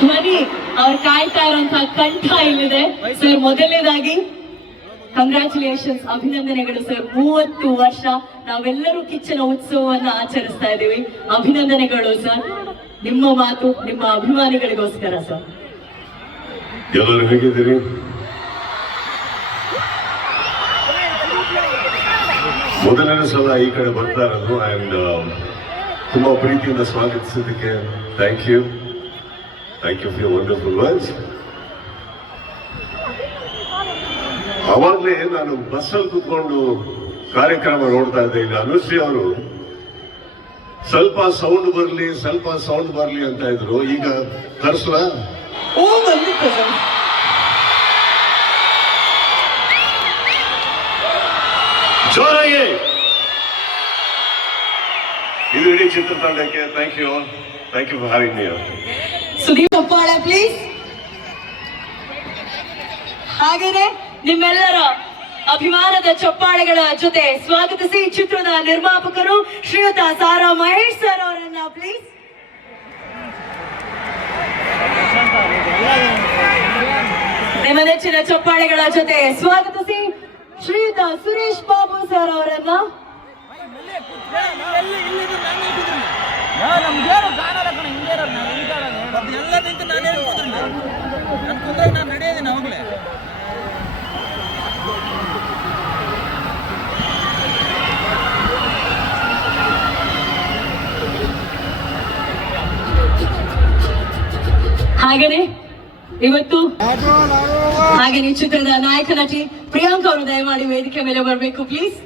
ಧ್ವನಿ, ಅವ್ರು ಕಾಯ್ತಾ ಇರುವಂತಹ ಕಂಠ ಇಲ್ಲಿದೆ. ಸರ್ ಮೊದಲನೇದಾಗಿ ಕಂಗ್ರಾಚುಲೇಷನ್ಸ್, ಅಭಿನಂದನೆಗಳು ಸರ್. 30 ವರ್ಷ ನಾವೆಲ್ಲರೂ ಕಿಚ್ಚನ ಉತ್ಸವವನ್ನ ಆಚರಿಸ್ತಾ ಇದ್ದೀವಿ. ಅಭಿನಂದನೆಗಳು ಸರ್. ನಿಮ್ಮ ಮಾತು ನಿಮ್ಮ ಅಭಿಮಾನಿಗಳಿಗೋಸ್ಕರ ಸರ್. ಎಲ್ಲರೂ ಹೇಗಿದ್ದೀರಿ? ಮೊದಲನೇ ಸಲ ಈ ಕಡೆ ಬರ್ತಾ ಇರೋದು ಅಂಡ್ ತುಂಬಾ ಪ್ರೀತಿಯಿಂದ ಸ್ವಾಗತಿಸೋದಕ್ಕೆ thank you for your wonderful words. ಅವಾಗಲೇ ನಾನು ಬಸ್ಸಲ್ಲಿ ಕೂತ್ಕೊಂಡು ಕಾರ್ಯಕ್ರಮ ನೋಡ್ತಾ ಇದ್ದೆ. ಇಲ್ಲಿ ಅನುಶ್ರೀ ಅವರು ಸ್ವಲ್ಪ ಸೌಂಡ್ ಬರ್ಲಿ ಅಂತ ಇದ್ರು. ಈಗ ತರ್ಸ್ಲ ಜೋರಾಗಿ ಇದು ಇಡೀ ಚಿತ್ರತಂಡಕ್ಕೆ thank you for having me. Sudeep ಚಪ್ಪಾಳೆ ಪ್ಲೀಸ್. ಹಾಗೇನೆ ನಿಮ್ಮೆಲ್ಲರ ಅಭಿಮಾನದ ಚಪ್ಪಾಳೆಗಳ ಜೊತೆ ಸ್ವಾಗತಿಸಿ ಚಿತ್ರದ ನಿರ್ಮಾಪಕರು ಶ್ರೀಯುತ ಸಾರಾ ಮಹೇಶ್ ಸರ್ ಅವರನ್ನ ಪ್ಲೀಸ್. ನಿಮ್ಮ ನೆಚ್ಚಿನ ಚಪ್ಪಾಳೆಗಳ ಜೊತೆ ಸ್ವಾಗತಿಸಿ ಶ್ರೀಯುತ ಸುರೇಶ್ ಬಾಬು ಸರ್ ಅವರನ್ನ. ಹಾಗೇನೆ ಇವತ್ತು ಹಾಗೇನೆ ಚಿತ್ರದ ನಾಯಕ ನಟಿ ಪ್ರಿಯಾಂಕಾ ಅವರು ದಯಮಾಡಿ ವೇದಿಕೆ ಮೇಲೆ ಬರಬೇಕು ಪ್ಲೀಸ್.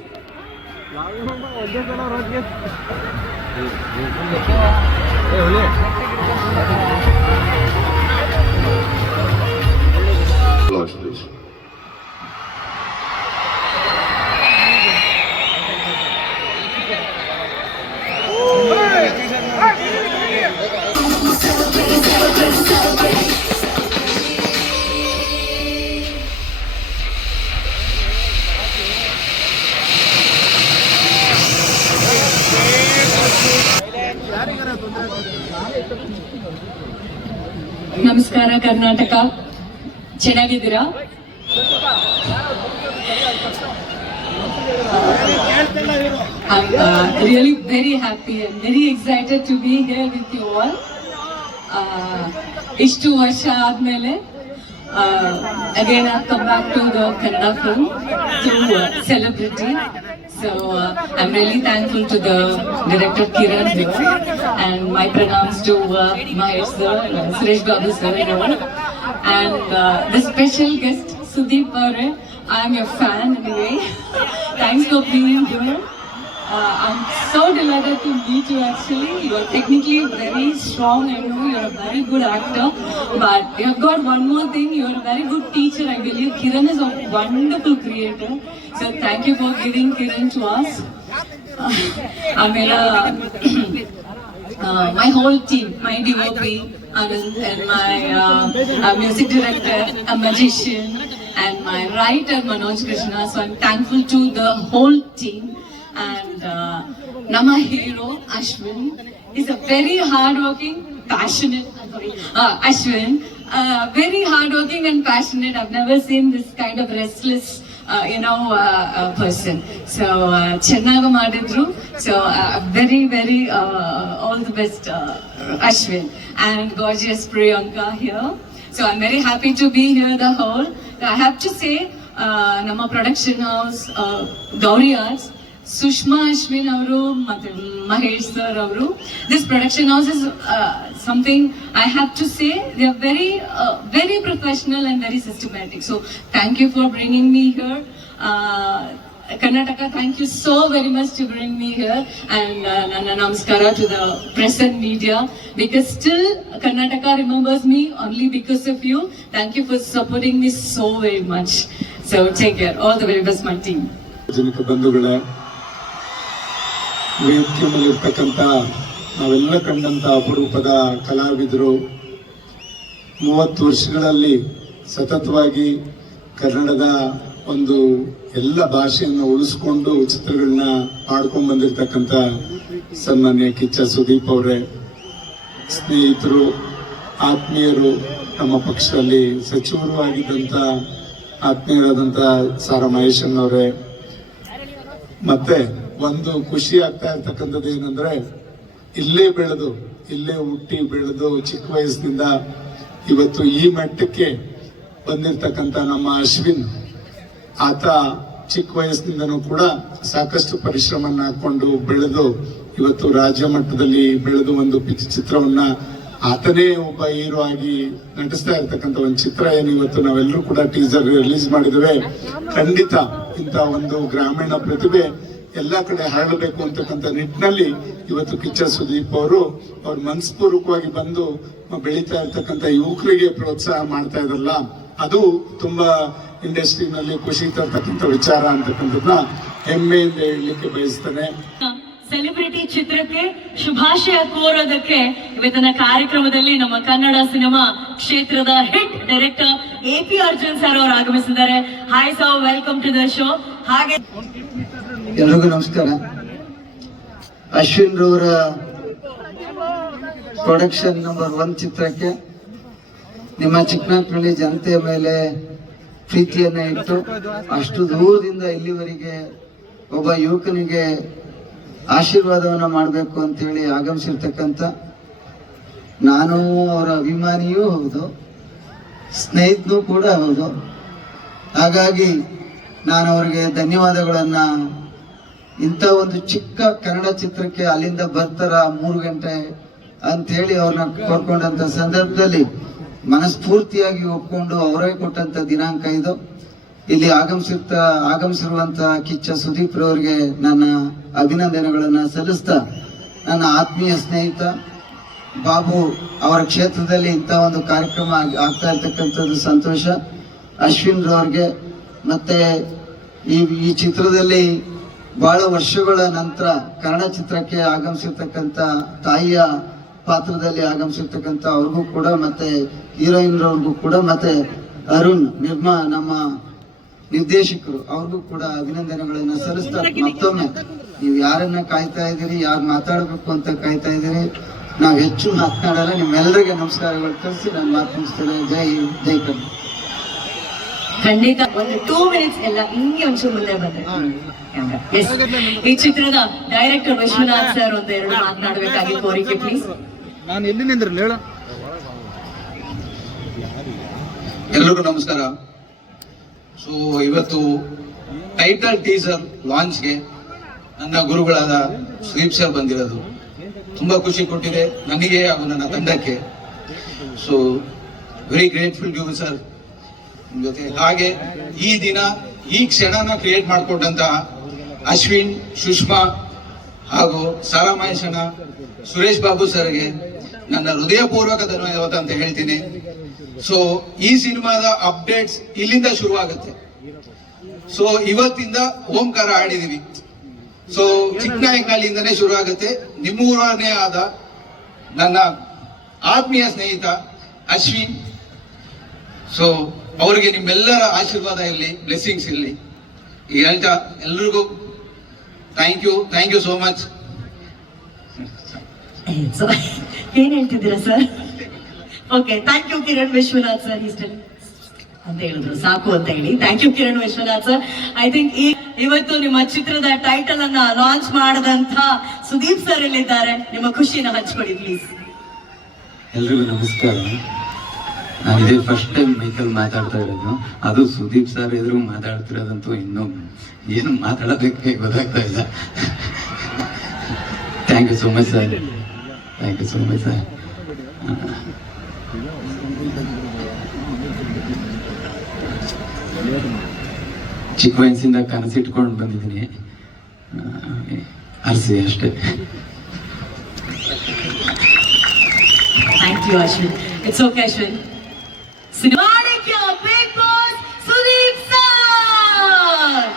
ನಮಸ್ಕಾರ ಕರ್ನಾಟಕ, ಚೆನ್ನಾಗಿದ್ದೀರಾ? I'm really very happy and very excited to be here with you all. ಇಷ್ಟು ವರ್ಷ ಆದ್ಮೇಲೆ again I've come back to the Kannada film to celebrity. So I'm really thankful to the director Kiran here, and my pranams to Mahesh sir, Suresh Babu sir, and the special guest Sudeep Aure. I'm your fan anyway. Thanks for being here. I'm so delighted to meet you actually. You are technically very strong. I know you're a very good actor, but you have got one more thing. You're a very good teacher. I believe Kiran is a wonderful creator. So thank you for giving Kiran to us. My whole team, my DOP, and my music director, a magician, and my writer Manoj Krishna. So I'm thankful to the whole team. And Nama hero Ashwin is a very hardworking, passionate. Ashwin, very hardworking and passionate. I've never seen this kind of restless, person. So Chennaga madidru. So very all the best, Ashwin, and gorgeous Priyanka here. So I'm very happy to be here. The whole, I have to say, Nama production house, Gauri Arts, Sushma Ashwin avaru ಮತ್ತೆ Mahesh sir avaru. This production house is something I have to say, they are very professional and very systematic. So thank you for bringing me here. Karnataka, thank you so very much to bring me here, and namaskara to the press and media, because still Karnataka remembers me only because of you. Thank you for supporting me so very much. So take care. All the very best, my team. ಜನಕ ಬಂಧುಗಳೇ, ವೇದಿಕೆ ಮೇಲಿರ್ತಕ್ಕಂಥ ನಾವೆಲ್ಲ ಕಂಡಂಥ ಅಪರೂಪದ ಕಲಾವಿದರು, 30 ವರ್ಷಗಳಲ್ಲಿ ಸತತವಾಗಿ ಕನ್ನಡದ ಒಂದು ಎಲ್ಲ ಭಾಷೆಯನ್ನು ಉಳಿಸ್ಕೊಂಡು ಚಿತ್ರಗಳನ್ನ ಮಾಡ್ಕೊಂಡು ಬಂದಿರತಕ್ಕಂಥ ಸನ್ಮಾನ್ಯ ಕಿಚ್ಚ ಸುದೀಪ್ ಅವರೇ, ಸ್ನೇಹಿತರು, ಆತ್ಮೀಯರು, ನಮ್ಮ ಪಕ್ಷದಲ್ಲಿ ಸಚಿವರು ಆಗಿದ್ದಂಥ ಆತ್ಮೀಯರಾದಂಥ ಸಾರಾ ಮಹೇಶಣ್ಣವರೇ, ಮತ್ತೆ ಒಂದು ಖುಷಿ ಆಗ್ತಾ ಇರ್ತಕ್ಕಂಥದ್ದು ಏನಂದ್ರೆ, ಇಲ್ಲೇ ಬೆಳೆದು, ಇಲ್ಲೇ ಹುಟ್ಟಿ ಬೆಳೆದು ಚಿಕ್ಕ ವಯಸ್ಸಿನಿಂದ ಇವತ್ತು ಈ ಮಟ್ಟಕ್ಕೆ ಬಂದಿರತಕ್ಕಂಥ ನಮ್ಮ ಅಶ್ವಿನ್, ಆತ ಚಿಕ್ಕ ವಯಸ್ಸಿನಿಂದನೂ ಕೂಡ ಸಾಕಷ್ಟು ಪರಿಶ್ರಮವನ್ನು ಹಾಕೊಂಡು ಬೆಳೆದು ಇವತ್ತು ರಾಜ್ಯ ಮಟ್ಟದಲ್ಲಿ ಬೆಳೆದು ಒಂದು ಚಿತ್ರವನ್ನ ಆತನೇ ಒಬ್ಬ ಹೀರೋ ಆಗಿ ನಟಿಸ್ತಾ ಇರ್ತಕ್ಕಂಥ ಒಂದು ಚಿತ್ರ ಏನು ಇವತ್ತು ನಾವೆಲ್ಲರೂ ಕೂಡ ಟೀಸರ್ ರಿಲೀಸ್ ಮಾಡಿದ್ದೇವೆ. ಖಂಡಿತ ಇಂಥ ಒಂದು ಗ್ರಾಮೀಣ ಪ್ರತಿಭೆ ಎಲ್ಲ ಕಡೆ ಹರಡಬೇಕು ಅಂತಕ್ಕಂಥ ನಿಟ್ಟಿನಲ್ಲಿ ಇವತ್ತು ಕಿಚ್ಚ ಸುದೀಪ್ ಅವರು ಅವ್ರ ಮನಸ್ಪೂರ್ವಕವಾಗಿ ಬಂದು ಬೆಳೀತಾ ಇರ್ತಕ್ಕಂಥ ಯುವಕರಿಗೆ ಪ್ರೋತ್ಸಾಹ ಮಾಡ್ತಾ ಇದ್ರಲ್ಲ, ಅದು ತುಂಬಾ ಇಂಡಸ್ಟ್ರಿನಲ್ಲಿ ಖುಷಿ ತರ್ತಕ್ಕಂಥ ವಿಚಾರ ಅಂತಕ್ಕಂಥದ್ದನ್ನ ಹೆಮ್ಮೆಯಿಂದ ಹೇಳಲಿಕ್ಕೆ ಬಯಸ್ತೇನೆ. ಸೆಲೆಬ್ರಿಟಿ ಚಿತ್ರಕ್ಕೆ ಶುಭಾಶಯ ಕೋರೋದಕ್ಕೆ ಇವತ್ತಿನ ಕಾರ್ಯಕ್ರಮದಲ್ಲಿ ನಮ್ಮ ಕನ್ನಡ ಸಿನಿಮಾ ಕ್ಷೇತ್ರದ hit director AP Arjun sir ಅವರು ಆಗಮಿಸಿದ್ದಾರೆ. Hi sir, welcome to the show. ಹಾಗೆ ಎಲ್ರಿಗೂ ನಮಸ್ಕಾರ. ಅಶ್ವಿನ್ ರವರ ಪ್ರೊಡಕ್ಷನ್ ನಂಬರ್ 1 ಚಿತ್ರಕ್ಕೆ ನಿಮ್ಮ ಚಿಕ್ಕನಾಗ್ನಲ್ಲಿ ಜನತೆಯ ಮೇಲೆ ಪ್ರೀತಿಯನ್ನ ಇಟ್ಟು ಅಷ್ಟು ದೂರದಿಂದ ಇಲ್ಲಿವರೆಗೆ ಒಬ್ಬ ಯುವಕನಿಗೆ ಆಶೀರ್ವಾದವನ್ನ ಮಾಡಬೇಕು ಅಂತೇಳಿ ಆಗಮಿಸಿರ್ತಕ್ಕಂಥ ನಾನು ಅವರ ಅಭಿಮಾನಿಯೂ ಹೌದು, ಸ್ನೇಹಿತನೂ ಕೂಡ ಹೌದು. ಹಾಗಾಗಿ ನಾನು ಅವರಿಗೆ ಧನ್ಯವಾದಗಳನ್ನ, ಇಂಥ ಒಂದು ಚಿಕ್ಕ ಕನ್ನಡ ಚಿತ್ರಕ್ಕೆ ಅಲ್ಲಿಂದ ಬರ್ತಾರ 3 ಗಂಟೆ ಅಂತೇಳಿ ಅವ್ರನ್ನ ಕೋರ್ಕೊಂಡಂತ ಸಂದರ್ಭದಲ್ಲಿ ಮನಸ್ಫೂರ್ತಿಯಾಗಿ ಒಪ್ಕೊಂಡು ಅವರೇ ಕೊಟ್ಟಂತ ದಿನಾಂಕ ಇದು. ಇಲ್ಲಿ ಆಗಮಿಸಿರುವಂತಹ ಕಿಚ್ಚ ಸುದೀಪ್ ರವರಿಗೆ ನನ್ನ ಅಭಿನಂದನೆಗಳನ್ನ ಸಲ್ಲಿಸ್ತಾ, ನನ್ನ ಆತ್ಮೀಯ ಸ್ನೇಹಿತ ಬಾಬು ಅವರ ಕ್ಷೇತ್ರದಲ್ಲಿ ಇಂಥ ಒಂದು ಕಾರ್ಯಕ್ರಮ ಆಗ್ತಾ ಇರ್ತಕ್ಕಂಥದ್ದು ಸಂತೋಷ. ಅಶ್ವಿನ್ ರವ್ರಿಗೆ ಮತ್ತೆ ಈ ಚಿತ್ರದಲ್ಲಿ ಬಹಳ ವರ್ಷಗಳ ನಂತರ ಕನ್ನಡ ಚಿತ್ರಕ್ಕೆ ಆಗಮಿಸಿರ್ತಕ್ಕಂಥ ತಾಯಿಯ ಪಾತ್ರದಲ್ಲಿ ಆಗಮಿಸಿರ್ತಕ್ಕಂಥ ಅವ್ರಿಗೂ ಕೂಡ, ಮತ್ತೆ ಹೀರೋಯಿನ್ ಅವ್ರಿಗೂ ಕೂಡ, ಮತ್ತೆ ಅರುಣ್ ನಮ್ಮ ನಿರ್ದೇಶಕರು ಅವ್ರಿಗೂ ಕೂಡ ಅಭಿನಂದನೆಗಳನ್ನ ಸಲ್ಲಿಸ್ತಾ, ಮತ್ತೊಮ್ಮೆ ನೀವು ಯಾರನ್ನ ಕಾಯ್ತಾ ಇದ್ದೀರಿ, ಯಾರು ಮಾತಾಡಬೇಕು ಅಂತ ಕಾಯ್ತಾ ಇದ್ದೀರಿ, ನಾವು ಹೆಚ್ಚು ಮಾತನಾಡಲ್ಲ. ನಿಮ್ಮೆಲ್ಲರಿಗೆ ನಮಸ್ಕಾರಗಳು ತಿಳಿಸಿ ನಾನು ಮಾತು ಮುಗಿಸ್ತೇನೆ. ಜೈ ಹಿಂದ್, ಜೈ ಕನ್ನಡ. ಖಂಡಿತ ಒಂದು 2 ಮಿನಿಟ್ಸ್ ಎಲ್ಲ ಹಿಂಗೆ ಒಂಚೂರು ಮುಂದೆ ಬಂದ್ರೆ ಈ ಚಿತ್ರದ ಡೈರೆಕ್ಟರ್ ವಿಶ್ವನಾಥ್ ಸರ್ ಒಂದೆರಡು ಮಾತನಾಡಬೇಕಾಗಿ ಕೋರಿಕೆ ಪ್ಲೀಸ್. ನಾನು ಎಲ್ಲಿ ನಿಂದ್ರಲ್ಲ ಹೇಳ. ಎಲ್ರಿಗೂ ನಮಸ್ಕಾರ. ಸೊ ಇವತ್ತು ಟೈಟಲ್ ಟೀಸರ್ ಲಾಂಚ್ಗೆ ನನ್ನ ಗುರುಗಳಾದ ಸುದೀಪ್ ಸರ್ ಬಂದಿರೋದು ತುಂಬಾ ಖುಷಿ ಕೊಟ್ಟಿದೆ ನನಗೆ ಹಾಗೂ ನನ್ನ ತಂಡಕ್ಕೆ. So very grateful to you sir ಜೊತೆ. ಹಾಗೆ ಈ ದಿನ ಈ ಕ್ಷಣನ ಕ್ರಿಯೇಟ್ ಮಾಡಿಕೊಟ್ಟಂತಹ ಅಶ್ವಿನ್, ಸುಷ್ಮಾ ಹಾಗೂ ಸಾರಾ ಮಹೇಶಣ್ಣ, ಸುರೇಶ್ ಬಾಬು ಸರ್ಗೆ ನನ್ನ ಹೃದಯಪೂರ್ವಕ ಧನ್ಯವಾದ ಅಂತ ಹೇಳ್ತೀನಿ. ಸೊ ಈ ಸಿನಿಮಾದ ಅಪ್ಡೇಟ್ಸ್ ಇಲ್ಲಿಂದ ಶುರುವಾಗುತ್ತೆ. ಸೊ ಇವತ್ತಿಂದ ಓಂಕಾರ ಆಡಿದೀವಿ. ಸೊ ಚಿಕ್ಕನಾಯಕನಹಳ್ಳಿಯಿಂದನೇ ಶುರು ಆಗುತ್ತೆ. ನಿಮ್ಮೂರನೇ ಆದ ನನ್ನ ಆತ್ಮೀಯ ಸ್ನೇಹಿತ ಅಶ್ವಿನ್, ಸೊ ಅವರಿಗೆ ನಿಮ್ಮೆಲ್ಲರ ಆಶೀರ್ವಾದ ಇರಲಿ, ಬ್ಲೆಸ್ಸಿಂಗ್ಸ್ ಇರಲಿ ಈ ಹೇಳ್ತಾ ಎಲ್ರಿಗೂ ಥ್ಯಾಂಕ್ ಯು ಸೋ ಮಚ್. ಏನ್ ಹೇಳ್ತಿದ್ದೀರಾ ಸರ್? Okay, thank you Kiran Vishwanath sir ಅಂತ ಹೇಳಿದ್ರು, ಸಾಕು ಅಂತ ಹೇಳಿ. Thank you Kiran Vishwanath sir. I think ಇವತ್ತು ನಿಮ್ಮ ಚಿತ್ರದ ಟೈಟಲ್ ಅನ್ನ ಲಾಂಚ್ ಮಾಡದಂತ ಸುದೀಪ್ ಸರ್ ಇಲ್ಲಿದ್ದಾರೆ. ನಿಮ್ಮ ಖುಷಿನ ಹಂಚ್ಕೊಡಿ ಪ್ಲೀಸ್. ಎಲ್ರಿಗೂ ನಮಸ್ಕಾರ. ನಾನು ಇದೇ ಫಸ್ಟ್ ಟೈಮ್ ಮೈಕಲ್ ಮಾತಾಡ್ತಾ ಇರೋದು, ಅದು ಸುದೀಪ್ ಸರ್ ಎದುರು ಮಾತಾಡ್ತಿರೋದಂತೂ ಇನ್ನೂ ಏನು ಮಾತಾಡೋದಕ್ಕೆ ಗೊತ್ತಾಗ್ತಾ ಇಲ್ಲ. Thank you so much sir, thank you so much sir. ಚಿಕ್ಕ ವಯಸ್ಸಿಂದ ಕನಸಿಟ್ಕೊಂಡು ಬಂದಿದ್ದೀನಿ, ಅರ್ಸಿ ಅಷ್ಟೇ. Thank you Ashwin. It's okay Ashwin. ಸಿನಿಮಾಕ್ಕೆ ಬಿಗ್ ಬಾಸ್ ಸುದೀಪ್ ಸರ್.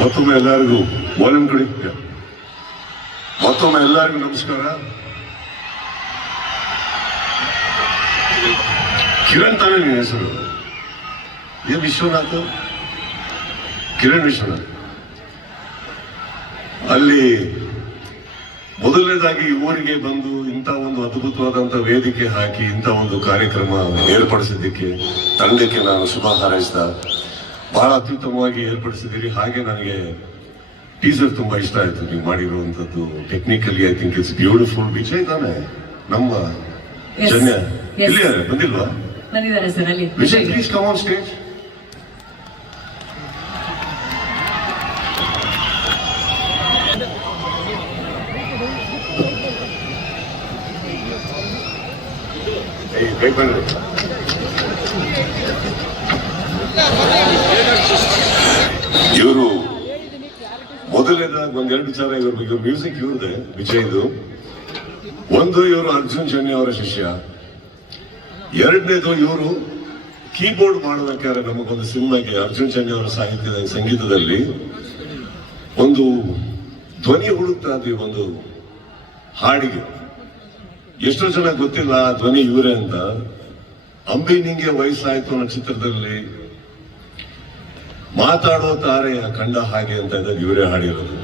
ಮತ್ತೊಮ್ಮೆ ಎಲ್ಲರಿಗೂ ವಾಲ್ಯೂಮ್ ಕಡೆ, ಮತ್ತೊಮ್ಮೆ ಎಲ್ಲರಿಗೂ ನಮಸ್ಕಾರ. ಕಿರಣ್ ತಾನೇ ನಿನ್ನ ಹೆಸರು? ಏನ್ ವಿಶ್ವನಾಥ್? ಕಿರಣ್ ವಿಶ್ವನಾಥ್. ಅಲ್ಲಿ ಮೊದಲನೇದಾಗಿ ಊರಿಗೆ ಬಂದು ಇಂಥ ಒಂದು ಅದ್ಭುತವಾದಂತ ವೇದಿಕೆ ಹಾಕಿ ಇಂಥ ಒಂದು ಕಾರ್ಯಕ್ರಮ ಏರ್ಪಡಿಸಿದ್ದಕ್ಕೆ ತಂಡಕ್ಕೆ ನಾನು ಶುಭ ಹಾರೈಸಿದ. ಬಹಳ ಅತ್ಯುತ್ತಮವಾಗಿ ಏರ್ಪಡಿಸಿದ್ದೀರಿ. ಹಾಗೆ ನನಗೆ ಟೀಸರ್ ತುಂಬಾ ಇಷ್ಟ ಆಯ್ತು ನೀವು ಮಾಡಿರುವಂತದ್ದು. Technically I think it's beautiful. Vijay ತಾನೆ ನಮ್ಮ ಜನ್ಯ ಇಲ್ಲಿ ಬಂದಿಲ್ವಾ? ಬಂದಿದ್ದಾರೆ ಸರ್ ಅಲ್ಲಿ. Vijay please come on stage. ಇವರು ಮೊದಲನೇದಾಗಿ ಒಂದೆರಡು ವಿಚಾರ ಇವ್ರ ಬಗ್ಗೆ. ಮ್ಯೂಸಿಕ್ ಇವ್ರದೆ, ವಿಜಯ್ದು. ಒಂದು, ಇವರು ಅರ್ಜುನ್ ಜನ್ಯ ಅವರ ಶಿಷ್ಯ. ಎರಡನೇದು, ಇವರು ಕೀಬೋರ್ಡ್ ಮಾಡಬೇಕಾದ್ರೆ ನಮಗೊಂದು ಸಿನಿಮಾಗೆ ಅರ್ಜುನ್ ಜನ್ಯ ಅವರ ಸಂಗೀತದಲ್ಲಿ ಒಂದು ಧ್ವನಿ ಹುಡುಕ್ತಾ ಇದ್ವಿ ಒಂದು ಹಾಡಿಗೆ. ಎಷ್ಟೋ ಜನ ಗೊತ್ತಿಲ್ಲ ಆ ಧ್ವನಿ ಇವರೇ ಅಂತ. ಅಂಬಿ ನಿಂಗೆ ವಯಸ್ಸಾಯ್ತು ಅನ್ನೋ ಚಿತ್ರದಲ್ಲಿ ಮಾತಾಡೋ ತಾರೆಯ ಕಂಡ ಹಾಗೆ ಅಂತ ಇದ್ದಾಗ ಇವರೇ ಹಾಡಿರೋದು.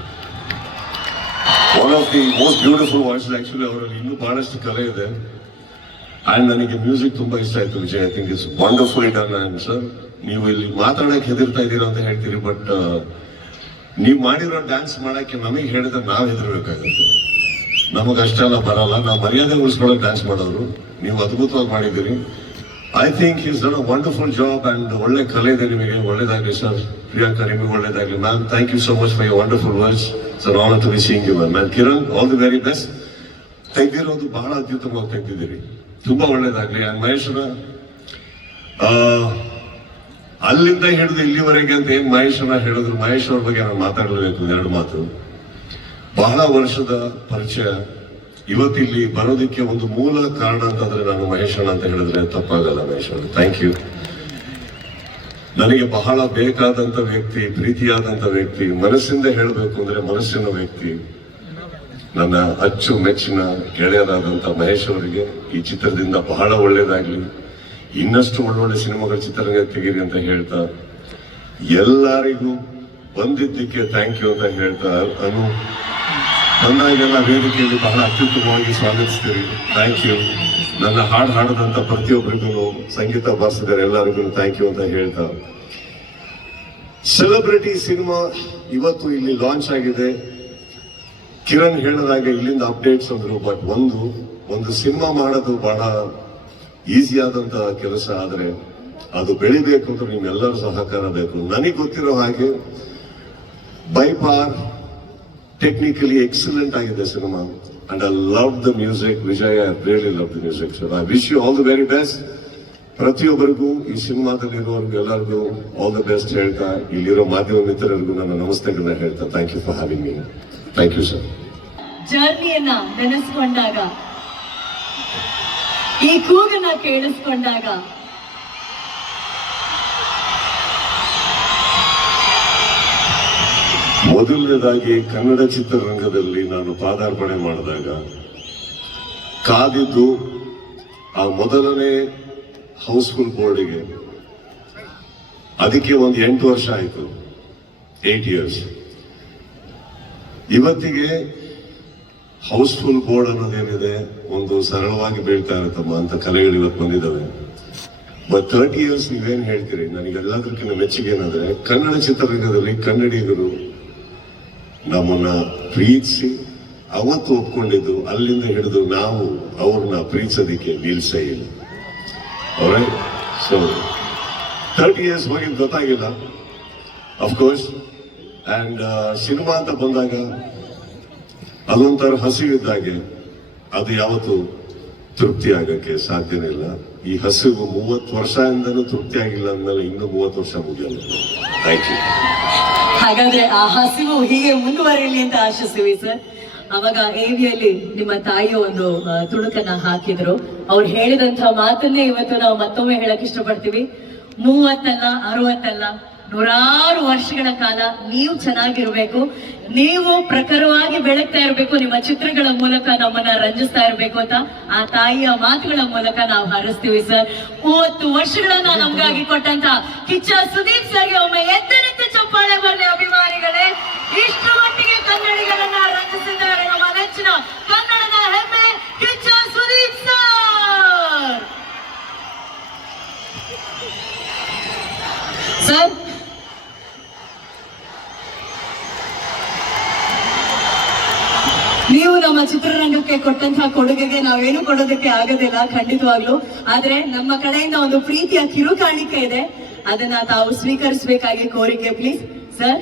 One of the most beautiful voices. Actually ಅವರಲ್ಲಿ ಇನ್ನೂ ಬಹಳಷ್ಟು ಕಲೆ ಇದೆ. ಅಂಡ್ ನನಗೆ ಮ್ಯೂಸಿಕ್ ತುಂಬಾ ಇಷ್ಟ ಆಯ್ತು Vijay. I think it's wonderful done. And sir, ನೀವು ಇಲ್ಲಿ ಮಾತಾಡಕ್ಕೆ ಹೆದರ್ತಾ ಇದ್ದೀರಾ ಅಂತ ಹೇಳ್ತೀರಿ, ಬಟ್ ನೀವು ಮಾಡಿರೋ ಡ್ಯಾನ್ಸ್ ಮಾಡಕ್ಕೆ ನಮಗೆ ಹೇಳಿದ್ರೆ ನಾವು ಹೆದರ್ಬೇಕಾಗುತ್ತೆ. ನಮಗೆ ಅಷ್ಟೆಲ್ಲ ಬರಲ್ಲ. ನಾವು ಮರ್ಯಾದೆ ಉಳಿಸ್ಕೊಳ್ಳೋಕೆ ಡ್ಯಾನ್ಸ್ ಮಾಡೋರು. ನೀವು ಅದ್ಭುತವಾಗಿ ಮಾಡಿದ್ದೀರಿ. I think is done a wonderful job. And ಒಳ್ಳೆ ಕಲೆ ಇದೆ ನಿಮಗೆ. ಒಳ್ಳೇದಾಗಲಿ ಸರ್. ಪ್ರಿಯಾಂಕಾ, ನಿಮಗೆ ಒಳ್ಳೇದಾಗಲಿ. Ma'am, thank you so much for your wonderful words. Sir, honour to be seeing you ma'am. And Kiran, all the very best. ತೆಗೆದಿರೋದು ಬಹಳ ಅತ್ಯುತ್ತಮವಾಗಿ ತೆಗೆದಿದ್ದೀರಿ. ತುಂಬಾ ಒಳ್ಳೇದಾಗ್ಲಿ. ಅಂಡ್ ಮಹೇಶ್ವರ, ಅಲ್ಲಿಂದ ಹಿಡಿದು ಇಲ್ಲಿವರೆಗೆ ಅಂತ ಏನ್ ಮಹೇಶ್ವರ ಹೇಳಿದ್ರು, ಮಹೇಶ್ವರ ಬಗ್ಗೆ ನಾನು ಮಾತಾಡಬೇಕು ಎರಡು ಮಾತು. ಬಹಳ ವರ್ಷದ ಪರಿಚಯ. ಇವತ್ತಿಲ್ಲಿ ಬರೋದಕ್ಕೆ ಒಂದು ಮೂಲ ಕಾರಣ ಅಂತಂದ್ರೆ ನಾನು ಮಹೇಶ್ವರ ಅಂತ ಹೇಳಿದ್ರೆ ತಪ್ಪಾಗಲ್ಲ. Maheshwara, thank you. ನನಗೆ ಬಹಳ ಬೇಕಾದಂತ ವ್ಯಕ್ತಿ, ಪ್ರೀತಿಯಾದಂತ ವ್ಯಕ್ತಿ, ಮನಸ್ಸಿಂದ ಹೇಳಬೇಕು ಅಂದ್ರೆ ಮನಸ್ಸಿನ ವ್ಯಕ್ತಿ, ನನ್ನ ಅಚ್ಚು ಮೆಚ್ಚಿನ ಗೆಳೆಯರಾದಂತ ಮಹೇಶ್ ಅವರಿಗೆ ಈ ಚಿತ್ರದಿಂದ ಬಹಳ ಒಳ್ಳೇದಾಗ್ಲಿ. ಇನ್ನಷ್ಟು ಒಳ್ಳೊಳ್ಳೆ ಸಿನಿಮಾಗಳ ಚಿತ್ರರಂಗ ತೆಗೀರಿ ಅಂತ ಹೇಳ್ತಾ, ಎಲ್ಲರಿಗೂ ಬಂದಿದ್ದಕ್ಕೆ ಥ್ಯಾಂಕ್ ಯು ಅಂತ ಹೇಳ್ತಾ, ಅನು ಬಂದಾಗೆಲ್ಲ ವೇದಿಕೆಯಲ್ಲಿ ಬಹಳ ಅತ್ಯುತ್ತಮವಾಗಿ ಸ್ವಾಗತಿಸ್ತೀರಿ. Thank you. ನನ್ನ ಹಾಡು ಹಾಡದಂತ ಪ್ರತಿಯೊಬ್ಬರಿಗೂ, ಸಂಗೀತ ಬಾರಿಸಿದರೆ ಎಲ್ಲರಿಗೂ ಥ್ಯಾಂಕ್ ಯು ಅಂತ ಹೇಳ್ತಾ, ಸೆಲೆಬ್ರಿಟಿ ಸಿನಿಮಾ ಇವತ್ತು ಇಲ್ಲಿ ಲಾಂಚ್ ಆಗಿದೆ. ಕಿರಣ್ ಹೇಳಿದಾಗೆ ಇಲ್ಲಿಂದ ಅಪ್ಡೇಟ್ಸ್ ಅಂದ್ರು. ಬಟ್ ಒಂದು ಸಿನಿಮಾ ಮಾಡೋದು ಬಹಳ ಈಸಿ ಆದಂತ ಕೆಲಸ. ಆದ್ರೆ ಅದು ಬೆಳಿಬೇಕು ಅಂದ್ರೆ ನಿಮ್ಮೆಲ್ಲರ ಸಹಕಾರ ಬೇಕು. ನನಗೆ ಗೊತ್ತಿರೋ ಹಾಗೆ ಬೈ ಫಾರ್ ಟೆಕ್ನಿಕಲಿ ಎಕ್ಸಲೆಂಟ್ ಆಗಿದೆ cinema. And I love the music. Vijay, I really love the music. Sir, I wish you all the very best. ಪ್ರತಿಯೊಬ್ಬರಿಗೂ, ಈ ಸಿನಿಮಾದಲ್ಲಿರೋರ್ಗು ಎಲ್ಲರಿಗೂ ಆಲ್ ದ ಬೆಸ್ಟ್ ಹೇಳ್ತಾ, ಇಲ್ಲಿರೋ ಮಾಧ್ಯಮ ಮಿತ್ರರಿಗೂ ನನ್ನ ನಮಸ್ತೆಗಳನ್ನ ಹೇಳ್ತಾ, thank you for having me. Thank you sir. ಜರ್ನಿಯನ್ನ ನೆನೆಸ್ಕೊಂಡಾಗ, ಈ ಕೂಗನ್ನ ಕೇಳಿಸ್ಕೊಂಡಾಗ, ಮೊದಲನೇದಾಗಿ ಕನ್ನಡ ಚಿತ್ರರಂಗದಲ್ಲಿ ನಾನು ಪಾದಾರ್ಪಣೆ ಮಾಡಿದಾಗ ಕಾದಿದ್ದು ಆ ಮೊದಲನೇ ಹೌಸ್ಫುಲ್ ಬೋರ್ಡಿಗೆ. ಅದಕ್ಕೆ ಒಂದು 8 ವರ್ಷ ಆಯಿತು, 8 ಇಯರ್ಸ್. ಇವತ್ತಿಗೆ ಹೌಸ್ಫುಲ್ ಬೋರ್ಡ್ ಅನ್ನೋದೇನಿದೆ, ಒಂದು ಸರಳವಾಗಿ ಬೀಳ್ತಾ ಇರುತ್ತಮ್ಮ ಅಂತ ಕಲೆಗಳು ಇವತ್ತು ಬಂದಿದ್ದಾವೆ. ಬಟ್ 30 ಇಯರ್ಸ್ ನೀವೇನ್ ಹೇಳ್ತೀರಿ? ನನಗೆಲ್ಲದಕ್ಕಿಂತ ಮೆಚ್ಚುಗೆ ಏನಂದ್ರೆ, ಕನ್ನಡ ಚಿತ್ರರಂಗದಲ್ಲಿ ಕನ್ನಡಿಗರು ನಮ್ಮನ್ನ ಪ್ರೀತಿಸಿ ಅವತ್ತು ಒಪ್ಕೊಂಡಿದ್ದು, ಅಲ್ಲಿಂದ ಹಿಡಿದು ನಾವು ಅವ್ರನ್ನ ಪ್ರೀತಿಸೋದಿಕ್ಕೆ ನಿಲ್ಸೇ ಇಲ್ಲ. ಸೊ 30 ಇಯರ್ಸ್ ಹೋಗಿದ್ದು ಗೊತ್ತಾಗಿಲ್ಲ, ಅಫ್ಕೋರ್ಸ್. ಅಂಡ್ ಸಿನಿಮಾ ಅಂತ ಬಂದಾಗ ಅದೊಂಥರ ಹಸಿವಿದ್ದಾಗೆ. ಅದು ಯಾವತ್ತು ತೃಪ್ತಿ ಆಗಕ್ಕೆ ಸಾಧ್ಯನೇ ಇಲ್ಲ. ಈ ಹಸಿವು 30 ವರ್ಷದಿಂದಲೂ ತೃಪ್ತಿ ಆಗಿಲ್ಲ ಅಂದ್ಮೇಲೆ ಇನ್ನು 30 ವರ್ಷ ಮುಗಿಯಲ್ಲ. Thank you. ಹಾಗಾದ್ರೆ ಆ ಹಸಿವು ಹೀಗೆ ಮುಂದುವರಿಯಲಿ ಅಂತ ಆಶಿಸ್ತೀವಿ ಸರ್. ಅವಾಗ AVಯಲ್ಲಿ ನಿಮ್ಮ ತಾಯಿಯ ಒಂದು ತುಣುಕನ್ನ ಹಾಕಿದ್ರು. ಅವ್ರು ಹೇಳಿದಂತ ಮಾತನ್ನೇ ಇವತ್ತು ನಾವು ಮತ್ತೊಮ್ಮೆ ಹೇಳಕ್ ಇಷ್ಟಪಡ್ತೀವಿ. 30 ಅಲ್ಲ, 60 ಅಲ್ಲ, 100 ವರ್ಷಗಳ ಕಾಲ ನೀವು ಚೆನ್ನಾಗಿರ್ಬೇಕು, ನೀವು ಪ್ರಖರವಾಗಿ ಬೆಳಗ್ತಾ ಇರಬೇಕು, ನಿಮ್ಮ ಚಿತ್ರಗಳ ಮೂಲಕ ನಮ್ಮನ್ನ ರಂಜಿಸ್ತಾ ಇರಬೇಕು ಅಂತ ಆ ತಾಯಿಯ ಮಾತುಗಳ ಮೂಲಕ ನಾವು ಹಾರೈಸ್ತೀವಿ ಸರ್. 30 ವರ್ಷಗಳನ್ನ ನಮ್ಗಾಗಿ ಕೊಟ್ಟಂತ ಕಿಚ್ಚ ಸುದೀಪ್ ಸರ್ಗೆ ಒಮ್ಮೆ ಎತ್ತರೆತ್ತ ಚಪ್ಪಾಳೆ ಬರಲಿ ಅಭಿಮಾನಿಗಳೇ. ಇಷ್ಟು ಮಟ್ಟಿಗೆ ಕನ್ನಡಿಗರನ್ನ ರಂಜಿಸಿದ್ದಾರೆ ನಮ್ಮ ನೆಚ್ಚಿನ ನೀವು ನಮ್ಮ ಚಿತ್ರರಂಗಕ್ಕೆ ಕೊಟ್ಟಂತಹ ಕೊಡುಗೆಗೆ ನಾವೇನು ಕೊಡೋದಕ್ಕೆ ಆಗೋದಿಲ್ಲ ಖಂಡಿತವಾಗ್ಲು. ಆದ್ರೆ ನಮ್ಮ ಕಡೆಯಿಂದ ಒಂದು ಪ್ರೀತಿಯ ಕಿರು ಕಾಣಿಕೆ ಇದೆ, ಅದನ್ನ ತಾವು ಸ್ವೀಕರಿಸಬೇಕಾಗಿ ಕೋರಿಕೆ ಪ್ಲೀಸ್ ಸರ್.